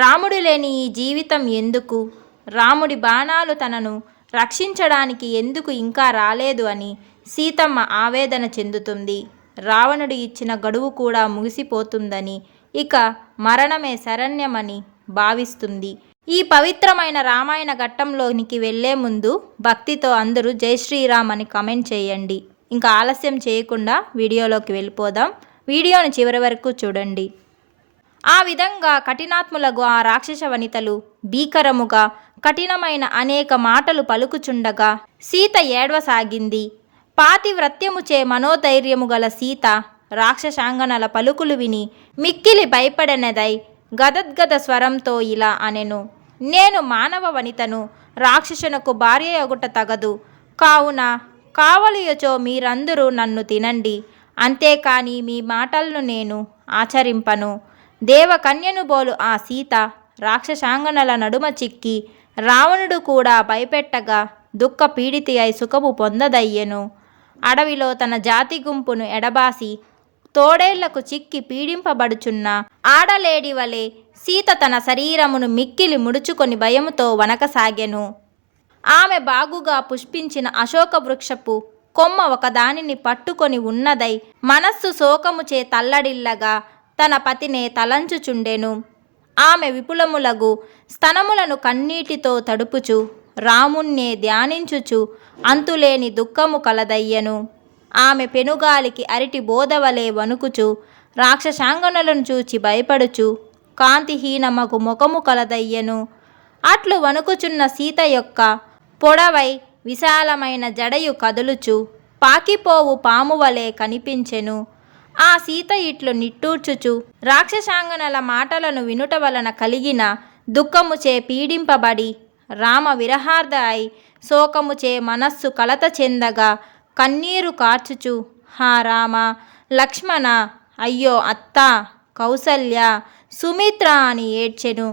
రాముడు లేని ఈ జీవితం ఎందుకు? రాముడి బాణాలు తనను రక్షించడానికి ఎందుకు ఇంకా రాలేదు అని సీతమ్మ ఆవేదన చెందుతుంది. రావణుడు ఇచ్చిన గడువు కూడా ముగిసిపోతుందని, ఇక మరణమే శరణ్యమని భావిస్తుంది. ఈ పవిత్రమైన రామాయణ ఘట్టంలోనికి వెళ్లే ముందు భక్తితో అందరూ జై శ్రీరామ్ అని కామెంట్ చేయండి. ఇంకా ఆలస్యం చేయకుండా వీడియోలోకి వెళ్ళిపోదాం. వీడియోని చివరి వరకు చూడండి. ఆ విధంగా కఠినాత్ములకు ఆ రాక్షస వనితలు భీకరముగా కఠినమైన అనేక మాటలు పలుకుచుండగా సీత ఏడ్వసాగింది. పాతివ్రత్యముచే మనోధైర్యము గల సీత రాక్షసాంగనల పలుకులు విని మిక్కిలి భయపడనదై గదద్గద స్వరంతో ఇలా అనెను: నేను మానవ వనితను, రాక్షసునకు భార్యయగుట తగదు. కావున కావలియచో మీరందరూ నన్ను తినండి, అంతేకాని మీ మాటలను నేను ఆచరింపను. దేవకన్యను బోలు ఆ సీత రాక్షసాంగనల నడుమ చిక్కి రావణుడు కూడా భయపెట్టగా దుఃఖ పీడితి అయి సుఖము పొందదయ్యెను. అడవిలో తన జాతి గుంపును ఎడబాసి తోడేళ్లకు చిక్కి పీడింపబడుచున్న ఆడలేడి వలె సీత తన శరీరమును మిక్కిలి ముడుచుకొని భయముతో వనకసాగెను. ఆమె బాగుగా పుష్పించిన అశోక వృక్షపు కొమ్మ ఒకదానిని పట్టుకొని ఉన్నదై మనస్సు శోకముచే తల్లడిల్లగా తన పతినే తలంచుచుండెను. ఆమె విపులములగు స్తనములను కన్నీటితో తడుపుచు రాముణ్ణే ధ్యానించుచు అంతులేని దుఃఖము కలదయ్యను. ఆమె పెనుగాలికి అరిటి బోధవలే వణుకుచు రాక్షసాంగనలను చూచి భయపడుచు కాంతిహీనమగు ముఖము కలదయ్యను. అట్లు వణుకుచున్న సీత యొక్క పొడవై విశాలమైన జడయు కదులుచు పాకిపోవు పాము వలె కనిపించెను. ఆ సీత ఇట్లు నిట్టూర్చుచు రాక్షసాంగనల మాటలను వినుట వలన కలిగిన దుఃఖముచే పీడింపబడి రామ విరహార్ధ అయి శోకముచే మనస్సు కలత చెందగా కన్నీరు కార్చుచు హా రామ, లక్ష్మణ, అయ్యో అత్త, కౌసల్య, సుమిత్ర అని ఏడ్చెను.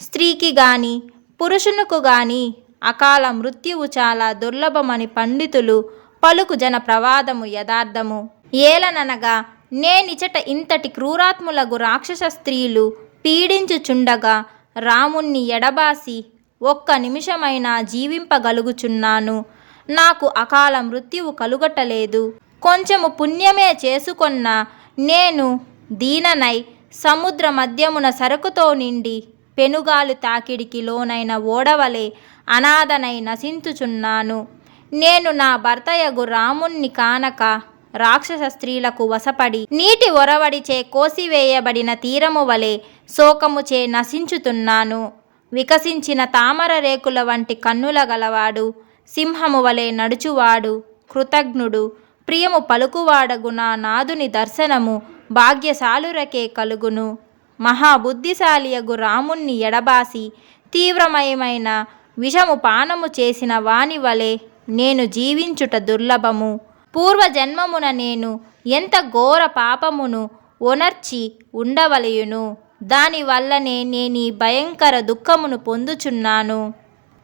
స్త్రీకి గాని పురుషునకు గాని అకాల మృత్యువు చాలా దుర్లభమని పండితులు పలుకు జన ప్రవాదము యథార్థము. ఏలననగా నేనిచట ఇంతటి క్రూరాత్ములగు రాక్షస స్త్రీలు పీడించుచుండగా రాముణ్ణి ఎడబాసి ఒక్క నిమిషమైనా జీవింపగలుగుచున్నాను. నాకు అకాల మృత్యువు కలుగటలేదు. కొంచెము పుణ్యమే చేసుకొన్న నేను దీననై సముద్ర మధ్యమున సరుకుతో నిండి పెనుగాలు తాకిడికి లోనైన ఓడవలే అనాథనై నశించుచున్నాను. నేను నా భర్తయగు రాముణ్ణి కానక రాక్షస స్త్రీలకు వశపడి నీటి ఒరవడిచే కోసివేయబడిన తీరము వలె శోకముచే నశించుతున్నాను. వికసించిన తామర రేకుల వంటి కన్నుల గలవాడు, సింహము వలె నడుచువాడు, కృతజ్ఞుడు, ప్రియము పలుకువాడగు నా నాదుని దర్శనము భాగ్యశాలురకే కలుగును. మహాబుద్ధిశాలియగు రాముణ్ణి ఎడబాసి తీవ్రమయమైన విషము పానము చేసిన వాని వలె నేను జీవించుట దుర్లభము. పూర్వజన్మమున నేను ఎంత ఘోర పాపమును ఒనర్చి ఉండవలయును. దానివల్లనే నేనీ భయంకర దుఃఖమును పొందుచున్నాను.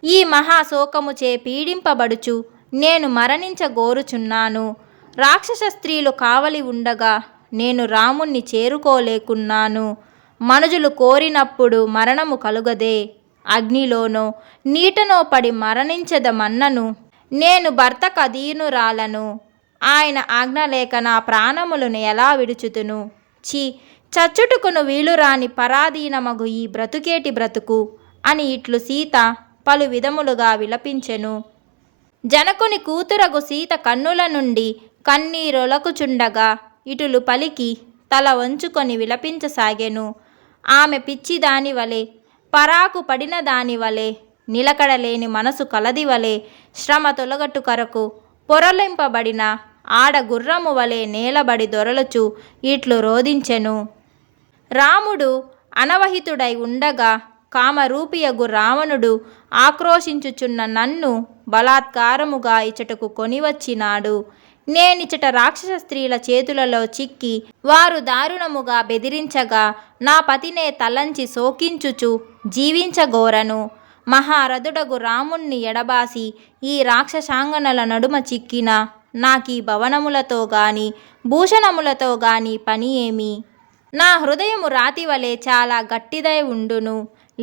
ఈ మహాశోకముచే పీడింపబడుచు నేను మరణించగోరుచున్నాను. రాక్షస స్త్రీలు కావలి ఉండగా నేను రాముణ్ణి చేరుకోలేకున్నాను. మనుజులు కోరినప్పుడు మరణము కలుగదే. అగ్నిలోనో నీటనో పడి మరణించదమన్నను. నేను భర్త కదీనురాలను. ఆయన ఆజ్ఞ లేక నా ప్రాణములను ఎలా విడుచుతును? చి చచ్చుటకును వీలురాని పరాధీనమగు ఈ బ్రతుకేటి బ్రతుకు అని ఇట్లు సీత పలు విధములుగా విలపించెను. జనకుని కూతురగు సీత కన్నుల నుండి కన్నీరొలకుచుండగా ఇటులు పలికి తల వంచుకొని విలపించసాగెను. ఆమె పిచ్చిదాని వలె, పరాకు పడిన దాని వలె, నిలకడలేని మనసు కలది వలె, శ్రమ తొలగట్టు కరకు పొరలింపబడిన ఆడ గుర్రము వలె నేలబడి దొరలుచు ఇట్లు రోదించెను. రాముడు అనవహితుడై ఉండగా కామరూపియగు రావణుడు ఆక్రోశించుచున్న నన్ను బలాత్కారముగా ఇచటకు కొనివచ్చినాడు. నేనిచట రాక్షస స్త్రీల చేతులలో చిక్కి వారు దారుణముగా బెదిరించగా నా పతినే తలంచి శోకించుచు జీవించగోరను. మహారథుడగు రాముణ్ణి ఎడబాసి ఈ రాక్షసాంగనల నడుమ చిక్కిన నాకీ భవనములతో గాని భూషణములతో గాని పని ఏమి? నా హృదయము రాతివలే చాలా గట్టిదై ఉండును.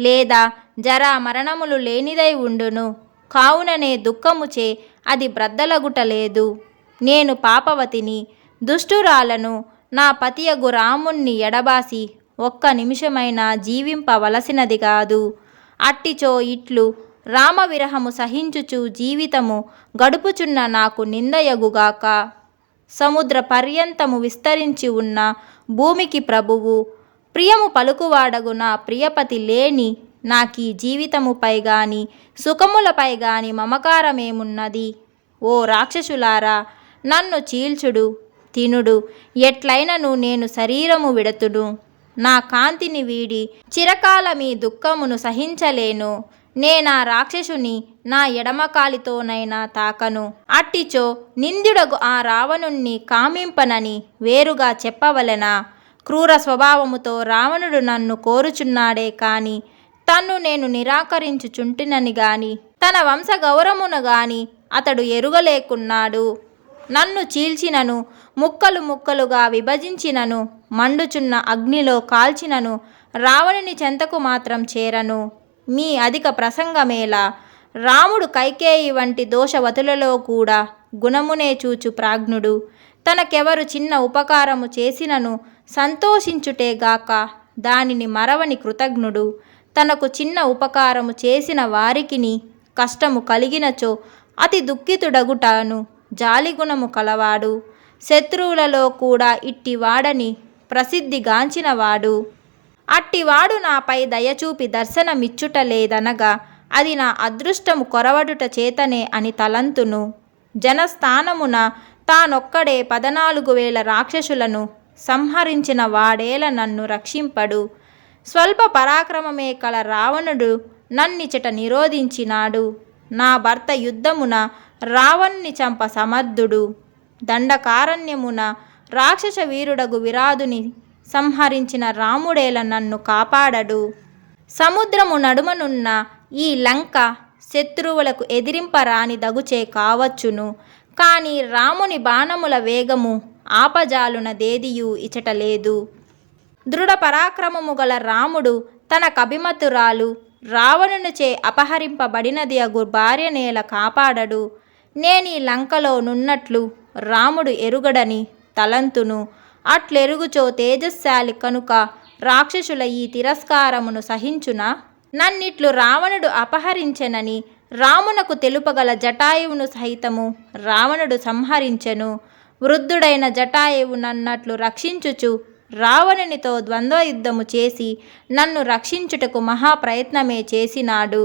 లేదా జరా మరణములు లేనిదై ఉండును. కావుననే దుఃఖముచే అది బ్రద్దలగుటలేదు. నేను పాపవతిని, దుష్టురాలను. నా పతియగు రాముణ్ణి ఎడబాసి ఒక్క నిమిషమైనా జీవింపవలసినది కాదు. అట్టిచో ఇట్లు రామవిరహము సహించుచు జీవితము గడుపుచున్న నాకు నిందయగుగాక. సముద్ర పర్యంతము విస్తరించి ఉన్న భూమికి ప్రభువు, ప్రియము పలుకువాడగు నా ప్రియపతి లేని నాకీ జీవితముపై గాని సుఖములపై గాని మమకారమేమున్నది? ఓ రాక్షసులారా, నన్ను చీల్చుడు, తినుడు, ఎట్లైనను నేను శరీరము విడతుడు. నా కాంతిని వీడి చిరకాలమీ దుఃఖమును సహించలేను. నేనా రాక్షసుని నా ఎడమకాలితోనైనా తాకను. అట్టిచో నింద్యుడగు ఆ రావణుణ్ణి కామింపనని వేరుగా చెప్పవలెనా? క్రూర స్వభావముతో రావణుడు నన్ను కోరుచున్నాడే కాని తన్ను నేను నిరాకరించుచుంటినని గాని తన వంశ గౌరవమును గాని అతడు ఎరుగలేకున్నాడు. నన్ను చీల్చినను, ముక్కలు ముక్కలుగా విభజించినను, మండుచున్న అగ్నిలో కాల్చినను రావణుని చెంతకు మాత్రం చేరను. మీ అధిక ప్రసంగమేలా? రాముడు కైకేయి వంటి దోషవతులలో కూడా గుణమునే చూచు ప్రాజ్ఞుడు. తనకెవరు చిన్న ఉపకారము చేసినను సంతోషించుటేగాక దానిని మరవని కృతజ్ఞుడు. తనకు చిన్న ఉపకారము చేసిన వారికిని కష్టము కలిగినచో అతి దుఃఖితుడగుటాను జాలిగుణము కలవాడు. శత్రువులలో కూడా ఇట్టివాడని ప్రసిద్ధిగాంచినవాడు. అట్టివాడు నాపై దయచూపి దర్శనమిచ్చుటలేదనగా అది నా అదృష్టము కొరవడుట చేతనే అని తలంతును. జనస్థానమున తానొక్కడే 14,000 రాక్షసులను సంహరించిన వాడేల నన్ను రక్షింపడు. స్వల్ప పరాక్రమమే కల రావణుడు నన్నిచట నిరోధించినాడు. నా భర్త యుద్ధమున రావణుని చంప సమర్థుడు. దండకారణ్యమున రాక్షస వీరుడగు విరాధుని సంహరించిన రాముడేల నన్ను కాపాడడు. సముద్రము నడుమనున్న ఈ లంక శత్రువులకు ఎదిరింపరాని దగుచే కావచ్చును. కానీ రాముని బాణముల వేగము ఆపజాలునదేదియు ఇచట లేదు. దృఢ పరాక్రమము గల రాముడు తన కభిమతురాలు రావణునిచే అపహరింపబడినది అగు భార్యనేల కాపాడడు. నేనీ లంకలో నున్నట్లు రాముడు ఎరుగడని తలంతును. అట్లెరుగుచో తేజస్శాలి కనుక రాక్షసుల ఈ తిరస్కారమును సహించునా? నన్నిట్లు రావణుడు అపహరించెనని రామునకు తెలుపగల జటాయువును సహితము రావణుడు సంహరించెను. వృద్ధుడైన జటాయువు నన్నట్లు రక్షించుచు రావణునితో ద్వంద్వయుద్ధము చేసి నన్ను రక్షించుటకు మహాప్రయత్నమే చేసినాడు.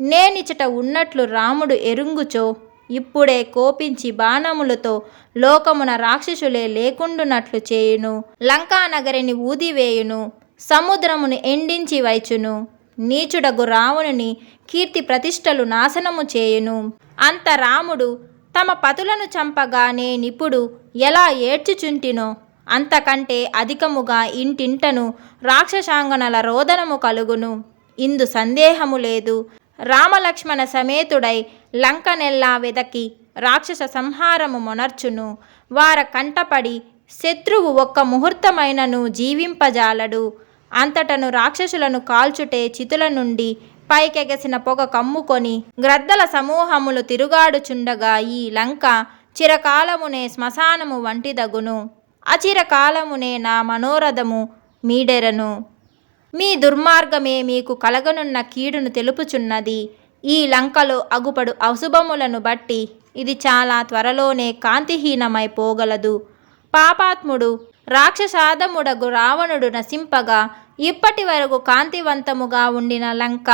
నేనిచట ఉన్నట్లు రాముడు ఎరుంగుచో ఇప్పుడే కోపించి బాణములతో లోకమున రాక్షసులే లేకుండునట్లు చేయును. లంకానగరిని ఊదివేయును, సముద్రమును ఎండించి వైచును. నీచుడగు రావణుని కీర్తి ప్రతిష్టలు నాశనము చేయును. అంత రాముడు తమ పతులను చంపగా నేనిప్పుడు ఎలా ఏడ్చుచుంటినో అంతకంటే అధికముగా ఇంటింటను రాక్షసాంగనల రోదనము కలుగును. ఇందు సందేహము లేదు. రామలక్ష్మణ సమేతుడై లంకనెల్లా వెదకి రాక్షస సంహారము మొనర్చును. వార కంటపడి శత్రువు ఒక్క ముహూర్తమైనను జీవింపజాలడు. అంతటను రాక్షసులను కాల్చుటే చితుల నుండి పైకెగసిన పొగ కమ్ముకొని గ్రద్దల సమూహములు తిరుగాడుచుండగా ఈ లంక చిరకాలమునే శ్మశానము వంటిదగును. అచిరకాలమునే నా మనోరథము మీడెరను. మీ దుర్మార్గమే మీకు కలగనున్న కీడును తెలుపుచున్నది. ఈ లంకలో అగుపడు అశుభములను బట్టి ఇది చాలా త్వరలోనే కాంతిహీనమైపోగలదు. పాపాత్ముడు రాక్షసాదముడగు రావణుడు నశింపగా ఇప్పటి వరకు కాంతివంతముగా ఉండిన లంక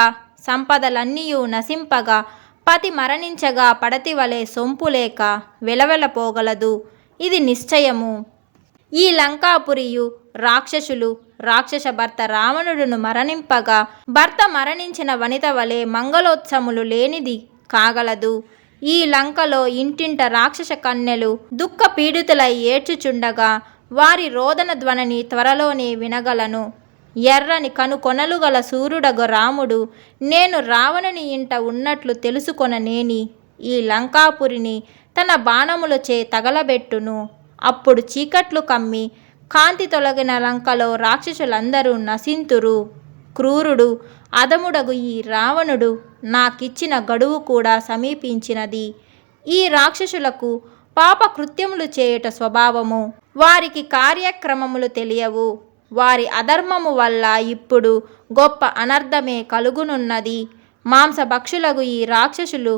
సంపదలన్నీయూ నశింపగా పతి మరణించగా పడతి వలె సొంపులేక వెలవెలపోగలదు. ఇది నిశ్చయము. ఈ లంకాపురియు రాక్షసులు రాక్షస భర్త రావణుడును మరణింపగా భర్త మరణించిన వనిత వలె మంగళోత్సములు లేనిది కాగలదు. ఈ లంకలో ఇంటింట రాక్షస కన్యలు దుఃఖ పీడితులై ఏడ్చుచుండగా వారి రోదన ధ్వనిని త్వరలోనే వినగలను. ఎర్రని కనుకొనలు గల సూర్యుడగు రాముడు నేను రావణుని ఇంట ఉన్నట్లు తెలుసుకొననేని ఈ లంకాపురిని తన బాణములచే తగలబెట్టును. అప్పుడు చీకట్లు కమ్మి కాంతి తొలగిన లంకలో రాక్షసులందరూ నశింతురు. క్రూరుడు అదముడగు ఈ రావణుడు నాకిచ్చిన గడువు కూడా సమీపించినది. ఈ రాక్షసులకు పాపకృత్యములు చేయుట స్వభావము. వారికి కార్యక్రమములు తెలియవు. వారి అధర్మము వల్ల ఇప్పుడు గొప్ప అనర్థమే కలుగునున్నది. మాంసభక్షులగు ఈ రాక్షసులు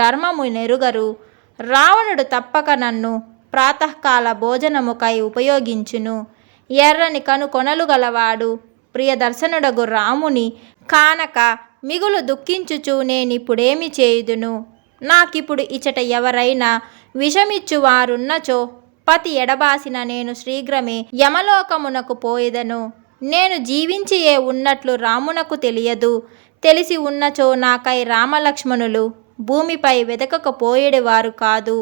ధర్మము నెరుగరు. రావణుడు తప్పక నన్ను ప్రాతకాల భోజనముకై ఉపయోగించును. ఎర్రని కొనలు గలవాడు ప్రియదర్శనుడగు రాముని కానక మిగులు దుఃఖించుచు నేనిప్పుడేమి చేయుదును? నాకిప్పుడు ఇచట ఎవరైనా విషమిచ్చువారున్నచో పతి ఎడబాసిన నేను శీఘ్రమే యమలోకమునకు పోయేదను. నేను జీవించియే ఉన్నట్లు రామునకు తెలియదు. తెలిసి ఉన్నచో నాకై రామలక్ష్మణులు భూమిపై వెదకకపోయేవారు కాదు.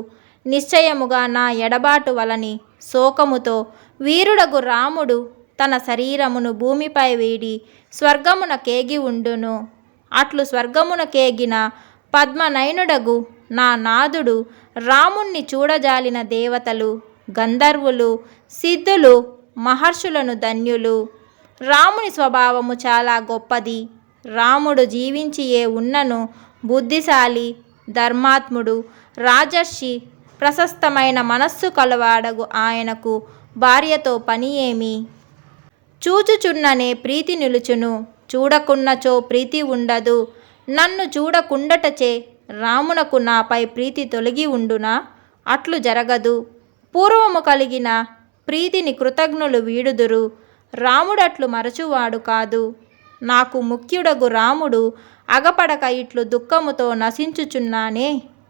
నిశ్చయముగా నా ఎడబాటు వలని శోకముతో వీరుడగు రాముడు తన శరీరమును భూమిపై వీడి స్వర్గమున కేగి ఉండును. అట్లు స్వర్గమున కేగిన పద్మనయనుడగు నా నాదుడు రాముణ్ణి చూడజాలిన దేవతలు, గంధర్వులు, సిద్ధులు, మహర్షులను ధన్యులు. రాముని స్వభావము చాలా గొప్పది. రాముడు జీవించియే ఉన్నను బుద్ధిశాలి, ధర్మాత్ముడు, రాజర్షి, ప్రశస్తమైన మనస్సు కలవాడగు ఆయనకు భార్యతో పని ఏమి? చూచుచున్ననే ప్రీతి నిలుచును, చూడకున్నచో ప్రీతి ఉండదు. నన్ను చూడకుండటచే రామునకు నాపై ప్రీతి తొలగి ఉండునా? అట్లు జరగదు. పూర్వము కలిగిన ప్రీతిని కృతజ్ఞులు వీడుదురు. రాముడట్లు మరచువాడు కాదు. నాకు ముఖ్యుడగు రాముడు అగపడక ఇట్లు దుఃఖముతో నశించుచున్నానే.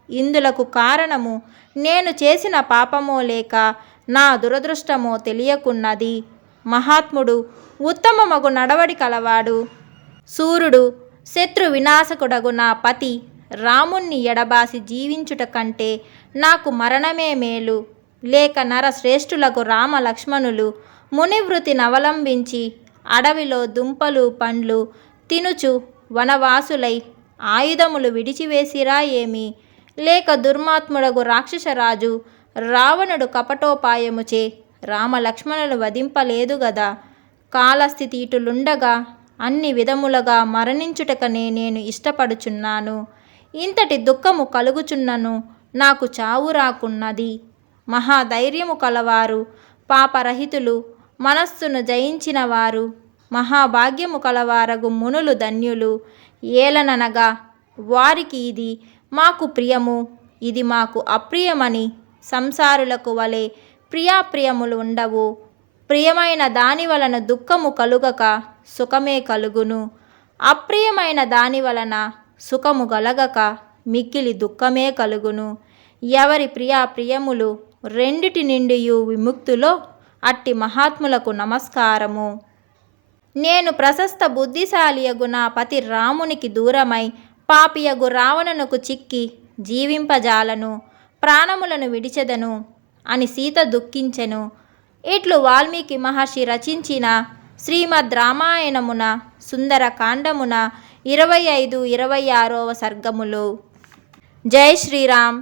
ఇందులకు కారణము నేను చేసిన పాపమో లేక నా దురదృష్టమో తెలియకున్నది. మహాత్ముడు, ఉత్తమమగు నడవడి కలవాడు, సూర్యుడు, శత్రు వినాశకుడగు నా పతి రాముణ్ణి ఎడబాసి జీవించుట కంటే నాకు మరణమే మేలు. లేక నరశ్రేష్ఠులకు రామ లక్ష్మణులు మునివృత్తిని అవలంబించి అడవిలో దుంపలు పండ్లు తినుచు వనవాసులై ఆయుధములు విడిచివేసిరా ఏమి? లేక దుర్మాత్ముడగు రాక్షసరాజు రావణుడు కపటోపాయముచే రామలక్ష్మణులు వధింపలేదు గదా. కాలస్థితి ఇటులుండగా అన్ని విధములుగా మరణించుటకనే నేను ఇష్టపడుచున్నాను. ఇంతటి దుఃఖము కలుగుచున్నను నాకు చావు రాకున్నది. మహాధైర్యము కలవారు, పాపరహితులు, మనస్సును జయించిన వారు, మహాభాగ్యము కలవారగు మునులు ధన్యులు. ఏలననగా వారికి ఇది మాకు ప్రియము, ఇది మాకు అప్రియమని సంసారులకు వలె ప్రియాప్రియములు ఉండవు. ప్రియమైన దాని వలన దుఃఖము కలుగక సుఖమే కలుగును. అప్రియమైన దాని వలన సుఖము కలగక మిక్కిలి దుఃఖమే కలుగును. ఎవరి ప్రియాప్రియములు రెండిటి నిండియు విముక్తులో అట్టి మహాత్ములకు నమస్కారము. నేను ప్రశస్త బుద్ధిశాలియగు నా పతి రామునికి దూరమై పాపియగు రావణునకు చిక్కి జీవింపజాలను, ప్రాణములను విడిచెదను అని సీత దుఃఖించెను. ఇట్లు వాల్మీకి మహర్షి రచించిన శ్రీమద్ రామాయణమున సుందరకాండమున 25-26వ సర్గములు. జై శ్రీరామ్.